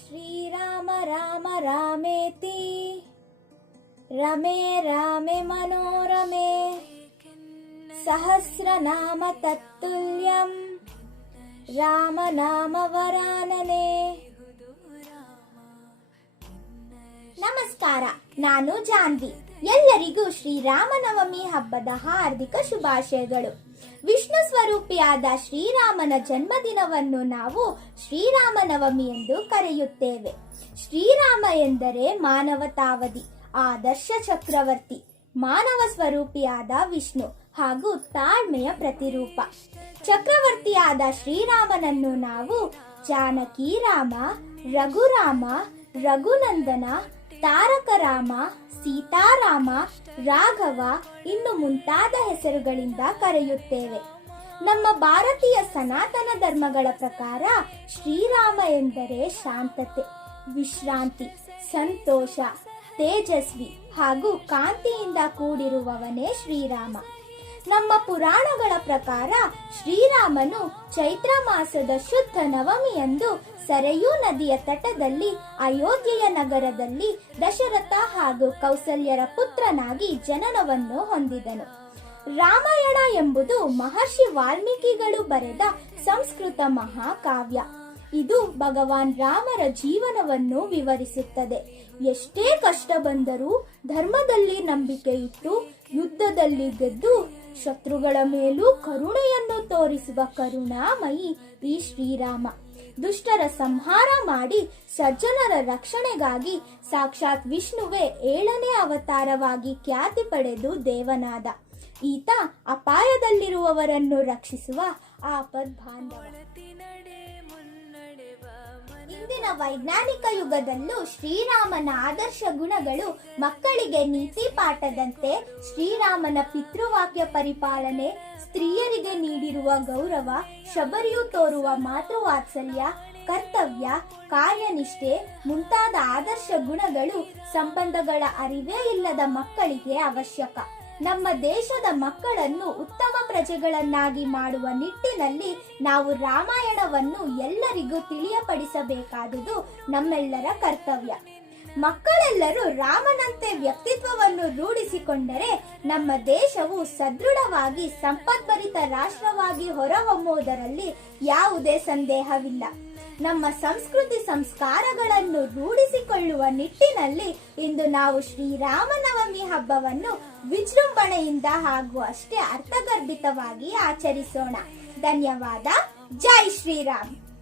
श्रीराम राम रामेति रमे रामे मनोरमे सहस्रनाम तत्तुल्यं रामनाम वरानने ನಮಸ್ಕಾರ ನಾನು ಜಾನ್ವಿ ಎಲ್ಲರಿಗೂ ಶ್ರೀರಾಮನವಮಿ ಹಬ್ಬದ ಹಾರ್ದಿಕ ಶುಭಾಶಯಗಳು ವಿಷ್ಣು ಸ್ವರೂಪಿಯಾದ ಶ್ರೀರಾಮನ ಜನ್ಮದಿನವನ್ನು ನಾವು ಶ್ರೀರಾಮನವಮಿ ಎಂದು ಕರೆಯುತ್ತೇವೆ. ಶ್ರೀರಾಮ ಎಂದರೆ ಮಾನವತಾವಧಿ, ಆದರ್ಶ ಚಕ್ರವರ್ತಿ, ಮಾನವ ಸ್ವರೂಪಿಯಾದ ವಿಷ್ಣು ಹಾಗೂ ತಾಳ್ಮೆಯ ಪ್ರತಿರೂಪ. ಚಕ್ರವರ್ತಿಯಾದ ಶ್ರೀರಾಮನನ್ನು ನಾವು ಜಾನಕಿ ರಾಮ, ರಘುರಾಮ ರಘುನಂದನ ತಾರಕ ರಾಮ ಸೀತಾರಾಮ, ರಾಘವ ಇನ್ನು ಮುಂತಾದ ಹೆಸರುಗಳಿಂದ ಕರೆಯುತ್ತೇವೆ. ನಮ್ಮ ಭಾರತೀಯ ಸನಾತನ ಧರ್ಮಗಳ ಪ್ರಕಾರ ಶ್ರೀರಾಮ ಎಂದರೆ ಶಾಂತತೆ, ವಿಶ್ರಾಂತಿ, ಸಂತೋಷ, ತೇಜಸ್ವಿ ಹಾಗೂ ಕಾಂತಿಯಿಂದ ಕೂಡಿರುವವನೇ ಶ್ರೀರಾಮ. ನಮ್ಮ ಪುರಾಣಗಳ ಪ್ರಕಾರ ಶ್ರೀರಾಮನು ಚೈತ್ರ ಮಾಸದ ಶುದ್ಧ ನವಮಿಯಂದು ಸರಯೂ ನದಿಯ ತಟದಲ್ಲಿ ಅಯೋಧ್ಯೆಯ ನಗರದಲ್ಲಿ ದಶರಥ ಹಾಗೂ ಕೌಸಲ್ಯರ ಪುತ್ರನಾಗಿ ಜನನವನ್ನು ಹೊಂದಿದನು. ರಾಮಾಯಣ ಎಂಬುದು ಮಹರ್ಷಿ ವಾಲ್ಮೀಕಿಗಳು ಬರೆದ ಸಂಸ್ಕೃತ ಮಹಾಕಾವ್ಯ. ಇದು ಭಗವಾನ್ ರಾಮರ ಜೀವನವನ್ನು ವಿವರಿಸುತ್ತದೆ. ಎಷ್ಟೇ ಕಷ್ಟ ಬಂದರೂ ಧರ್ಮದಲ್ಲಿ ನಂಬಿಕೆ ಇಟ್ಟು ಯುದ್ಧದಲ್ಲಿ ಗೆದ್ದು ಶತ್ರುಗಳ ಮೇಲೂ ಕರುಣೆಯನ್ನು ತೋರಿಸುವ ಕರುಣಾಮಯಿ ಈ ಶ್ರೀರಾಮ. ದುಷ್ಟರ ಸಂಹಾರ ಮಾಡಿ ಸಜ್ಜನರ ರಕ್ಷಣೆಗಾಗಿ ಸಾಕ್ಷಾತ್ ವಿಷ್ಣುವೇ ಏಳನೇ ಅವತಾರವಾಗಿ ಖ್ಯಾತಿ ಪಡೆದು ದೇವನಾದ. ಈತ ಅಪಾಯದಲ್ಲಿರುವವರನ್ನು ರಕ್ಷಿಸುವ ಆಪದ್ ಬಾಂಧವ ಇಂದಿನ ವೈಜ್ಞಾನಿಕ ಯುಗದಲ್ಲೂ ಶ್ರೀರಾಮನ ಆದರ್ಶ ಗುಣಗಳು ಮಕ್ಕಳಿಗೆ ನೀತಿ ಪಾಠದಂತೆ ಶ್ರೀರಾಮನ ಪಿತೃವಾಕ್ಯ ಪರಿಪಾಲನೆ, ಸ್ತ್ರೀಯರಿಗೆ ನೀಡಿರುವ ಗೌರವ, ಶಬರಿಯು ತೋರುವ ಮಾತೃವಾತ್ಸಲ್ಯ, ಕರ್ತವ್ಯ, ಕಾರ್ಯನಿಷ್ಠೆ ಮುಂತಾದ ಆದರ್ಶ ಗುಣಗಳು ಸಂಬಂಧಗಳ ಅರಿವೇ ಇಲ್ಲದ ಮಕ್ಕಳಿಗೆ ಅವಶ್ಯಕ. ನಮ್ಮ ದೇಶದ ಮಕ್ಕಳನ್ನು ಉತ್ತಮ ಪ್ರಜೆಗಳನ್ನಾಗಿ ಮಾಡುವ ನಿಟ್ಟಿನಲ್ಲಿ ನಾವು ರಾಮಾಯಣವನ್ನು ಎಲ್ಲರಿಗೂ ತಿಳಿಯಪಡಿಸಬೇಕಾದುದು ನಮ್ಮೆಲ್ಲರ ಕರ್ತವ್ಯ. ಮಕ್ಕಳೆಲ್ಲರೂ ರಾಮನಂತೆ ವ್ಯಕ್ತಿತ್ವವನ್ನು ರೂಢಿಸಿಕೊಂಡರೆ ನಮ್ಮ ದೇಶವು ಸದೃಢವಾಗಿ ಸಂಪದ್ಭರಿತ ರಾಷ್ಟ್ರವಾಗಿ ಹೊರಹೊಮ್ಮುವುದರಲ್ಲಿ ಯಾವುದೇ ಸಂದೇಹವಿಲ್ಲ. ನಮ್ಮ ಸಂಸ್ಕೃತಿ ಸಂಸ್ಕಾರಗಳನ್ನು ರೂಢಿಸಿಕೊಳ್ಳುವ ನಿಟ್ಟಿನಲ್ಲಿ ಇಂದು ನಾವು ಶ್ರೀರಾಮನವಮಿ ಹಬ್ಬವನ್ನು ವಿಜೃಂಭಣೆಯಿಂದ ಹಾಗೂ ಅಷ್ಟೇ ಅರ್ಥಗರ್ಭಿತವಾಗಿ ಆಚರಿಸೋಣ. ಧನ್ಯವಾದ. ಜೈ ಶ್ರೀರಾಮ್.